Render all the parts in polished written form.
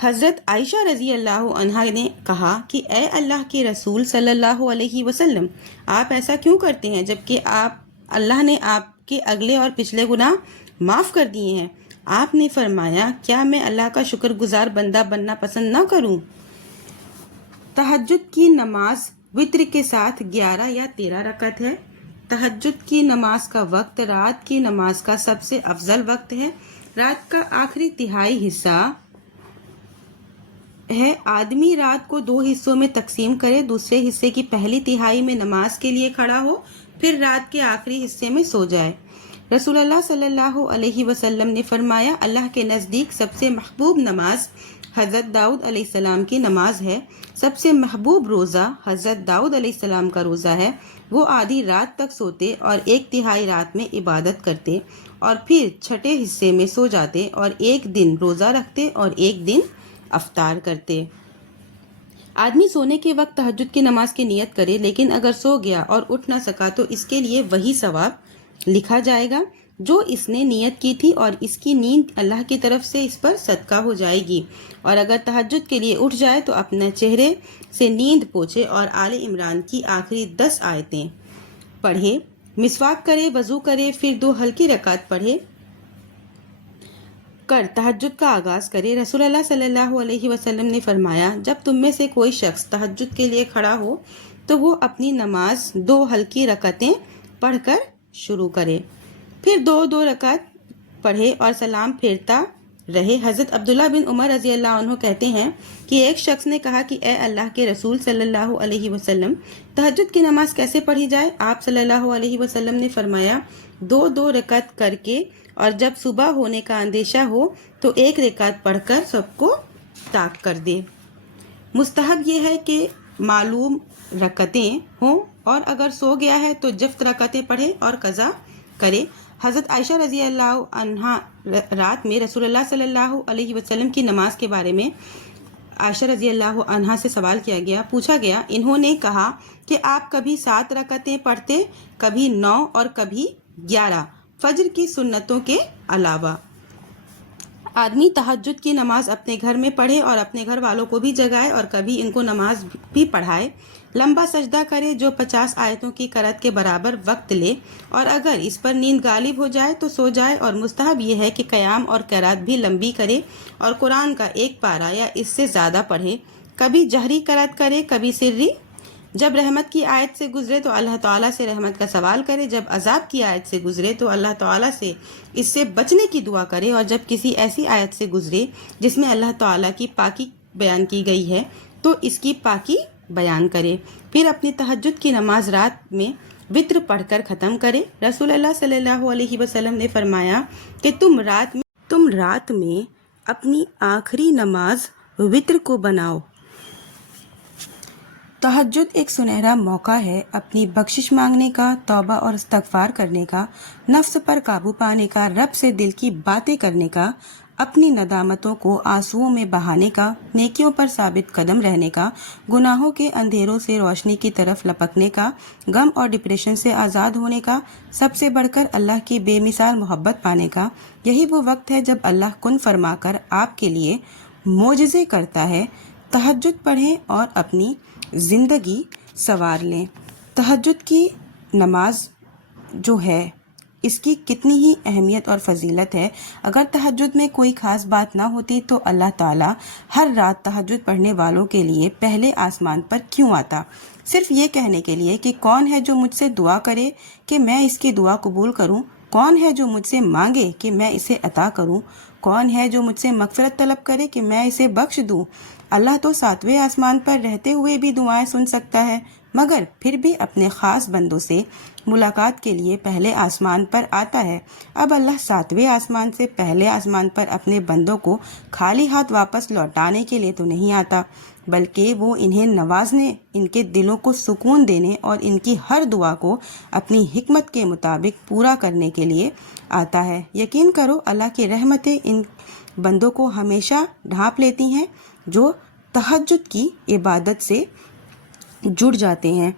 حضرت عائشہ رضی اللہ عنہا نے کہا کہ اے اللہ کے رسول صلی اللہ علیہ وسلم، آپ ایسا کیوں کرتے ہیں جبکہ اللہ نے آپ کے اگلے اور پچھلے گناہ معاف کر دیے ہیں؟ آپ نے فرمایا، کیا میں اللہ کا شکر گزار بندہ بننا پسند نہ کروں؟ تہجد کی نماز وتر کے ساتھ 11 یا 13 رکعت ہے۔ تہجد کی نماز کا وقت رات کی نماز کا سب سے افضل وقت ہے۔ رات کا آخری تہائی حصہ ہے۔ آدمی رات کو 2 حصوں میں تقسیم کرے، دوسرے حصے کی پہلی تہائی میں نماز کے لیے کھڑا ہو، پھر رات کے آخری حصے میں سو جائے۔ رسول اللہ صلی اللہ علیہ وسلم نے فرمایا، اللہ کے نزدیک سب سے محبوب نماز حضرت داؤد علیہ السلام کی نماز ہے۔ سب سے محبوب روزہ حضرت داؤد علیہ السلام کا روزہ ہے۔ وہ آدھی رات تک سوتے اور 1/3 رات میں عبادت کرتے اور پھر چھٹے حصے میں سو جاتے اور 1 دن روزہ رکھتے اور 1 دن افطار کرتے۔ آدمی سونے کے وقت تہجد کی نماز کی نیت کرے، لیکن اگر سو گیا اور اٹھ نہ سکا تو اس کے لیے وہی ثواب لکھا جائے گا جو اس نے نیت کی تھی، اور اس کی نیند اللہ کی طرف سے اس پر صدقہ ہو جائے گی۔ اور اگر تہجد کے لیے اٹھ جائے تو اپنے چہرے سے نیند پوچھے اور آل عمران کی آخری 10 آیتیں پڑھے، مسواک کرے، وضو کرے، پھر 2 ہلکی رکعت پڑھے کر تہجد کا آغاز کرے۔ رسول اللہ صلی اللہ علیہ وسلم نے فرمایا، جب تم میں سے کوئی شخص تہجد کے لیے کھڑا ہو تو وہ اپنی نماز 2 ہلکی رکعتیں پڑھ کر شروع کرے، پھر 2 رکعت پڑھے اور سلام پھیرتا رہے۔ حضرت عبداللہ بن عمر رضی اللہ عنہ کہتے ہیں کہ ایک شخص نے کہا کہ اے اللہ کے رسول صلی اللہ علیہ وسلم، تہجد کی نماز کیسے پڑھی جائے؟ آپ صلی اللہ علیہ وسلم نے فرمایا، 2 رکعت کر کے، اور جب صبح ہونے کا اندیشہ ہو تو 1 رکعت پڑھ کر سب کو طاق کر دے۔ مستحب یہ ہے کہ معلوم رکعتیں ہوں، اور اگر سو گیا ہے تو جفت رکعتیں پڑھے اور قضا کرے۔ حضرت عائشہ رضی اللہ عنہا رات میں رسول اللہ صلی اللہ علیہ وسلم کی نماز کے بارے میں عائشہ رضی اللہ عنہا سے سوال پوچھا گیا۔ انہوں نے کہا کہ آپ کبھی 7 رکعتیں پڑھتے، کبھی 9 اور کبھی 11 فجر کی سنتوں کے علاوہ۔ آدمی تہجد کی نماز اپنے گھر میں پڑھے اور اپنے گھر والوں کو بھی جگائے اور کبھی ان کو نماز بھی پڑھائے۔ لمبا سجدہ کرے جو 50 آیتوں کی قرأت کے برابر وقت لے، اور اگر اس پر نیند غالب ہو جائے تو سو جائے۔ اور مستحب یہ ہے کہ قیام اور قرأت بھی لمبی کرے اور قرآن کا 1 پارہ یا اس سے زیادہ پڑھے، کبھی جہری قرأت کرے کبھی سری۔ جب رحمت کی آیت سے گزرے تو اللہ تعالیٰ سے رحمت کا سوال کرے، جب عذاب کی آیت سے گزرے تو اللہ تعالیٰ سے اس سے بچنے کی دعا کرے، اور جب کسی ایسی آیت سے گزرے جس میں اللہ تعالیٰ کی پاکی بیان کی گئی ہے تو اس کی پاکی بیان کرے۔ پھر اپنی تہجد کی نماز رات میں وتر پڑھ کر ختم کرے۔ رسول اللہ صلی اللہ علیہ وسلم نے فرمایا کہ تم رات میں اپنی آخری نماز وتر کو بناؤ۔ تہجد ایک سنہرا موقع ہے اپنی بخشش مانگنے کا، توبہ اور استغفار کرنے کا، نفس پر قابو پانے کا، رب سے دل کی باتیں کرنے کا، اپنی ندامتوں کو آنسوؤں میں بہانے کا، نیکیوں پر ثابت قدم رہنے کا، گناہوں کے اندھیروں سے روشنی کی طرف لپکنے کا، غم اور ڈپریشن سے آزاد ہونے کا، سب سے بڑھ کر اللہ کی بے مثال محبت پانے کا۔ یہی وہ وقت ہے جب اللہ کن فرما کر آپ کے لیے معجزے کرتا ہے۔ تہجد پڑھیں اور اپنی زندگی سنوار لیں۔ تہجد کی نماز جو ہے اس کی کتنی ہی اہمیت اور فضیلت ہے۔ اگر تہجد میں کوئی خاص بات نہ ہوتی تو اللہ تعالیٰ ہر رات تہجد پڑھنے والوں کے لیے پہلے آسمان پر کیوں آتا؟ صرف یہ کہنے کے لیے کہ کون ہے جو مجھ سے دعا کرے کہ میں اس کی دعا قبول کروں، کون ہے جو مجھ سے مانگے کہ میں اسے عطا کروں، کون ہے جو مجھ سے مغفرت طلب کرے کہ میں اسے بخش دوں۔ اللہ تو 7ویں آسمان پر رہتے ہوئے بھی دعائیں سن سکتا ہے، مگر پھر بھی اپنے خاص بندوں سے ملاقات کے لیے پہلے آسمان پر آتا ہے۔ اب اللہ 7ویں آسمان سے پہلے آسمان پر اپنے بندوں کو خالی ہاتھ واپس لوٹانے کے لیے تو نہیں آتا، بلکہ وہ انہیں نوازنے، ان کے دلوں کو سکون دینے اور ان کی ہر دعا کو اپنی حکمت کے مطابق پورا کرنے کے لیے آتا ہے۔ یقین کرو اللہ کی رحمتیں ان بندوں کو ہمیشہ ڈھانپ لیتی ہیں جو تہجد کی عبادت سے جڑ جاتے ہیں۔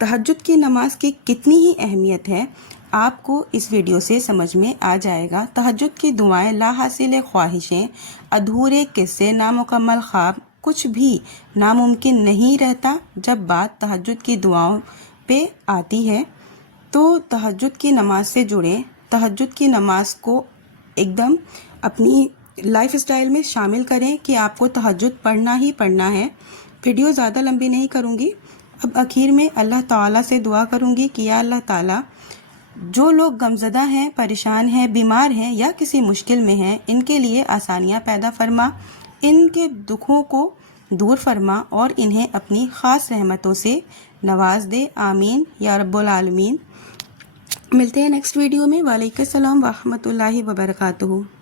تہجد کی نماز کی کتنی ہی اہمیت ہے۔ آپ کو اس ویڈیو سے سمجھ میں آ جائے گا تہجد کی دعائیں، لا حاصل خواہشیں، ادھورے قصے، نامکمل خواب، کچھ بھی ناممکن نہیں رہتا جب بات تہجد کی دعاؤں پہ آتی ہے۔ تو تہجد کی نماز سے جڑیں، تہجد کی نماز کو ایک دم اپنی لائف اسٹائل میں شامل کریں کہ آپ کو تہجد پڑھنا ہی پڑھنا ہے۔ ویڈیو زیادہ لمبی نہیں کروں گی۔ اب آخر میں اللہ تعالیٰ سے دعا کروں گی کہ یا اللہ تعالیٰ، جو لوگ غمزدہ ہیں، پریشان ہیں، بیمار ہیں یا کسی مشکل میں ہیں، ان کے لیے آسانیاں پیدا فرما، ان کے دکھوں کو دور فرما اور انہیں اپنی خاص رحمتوں سے نواز دے، آمین یا رب العالمین۔ ملتے ہیں نیکسٹ ویڈیو میں۔ وعلیکم السلام ورحمۃ اللہ وبرکاتہ۔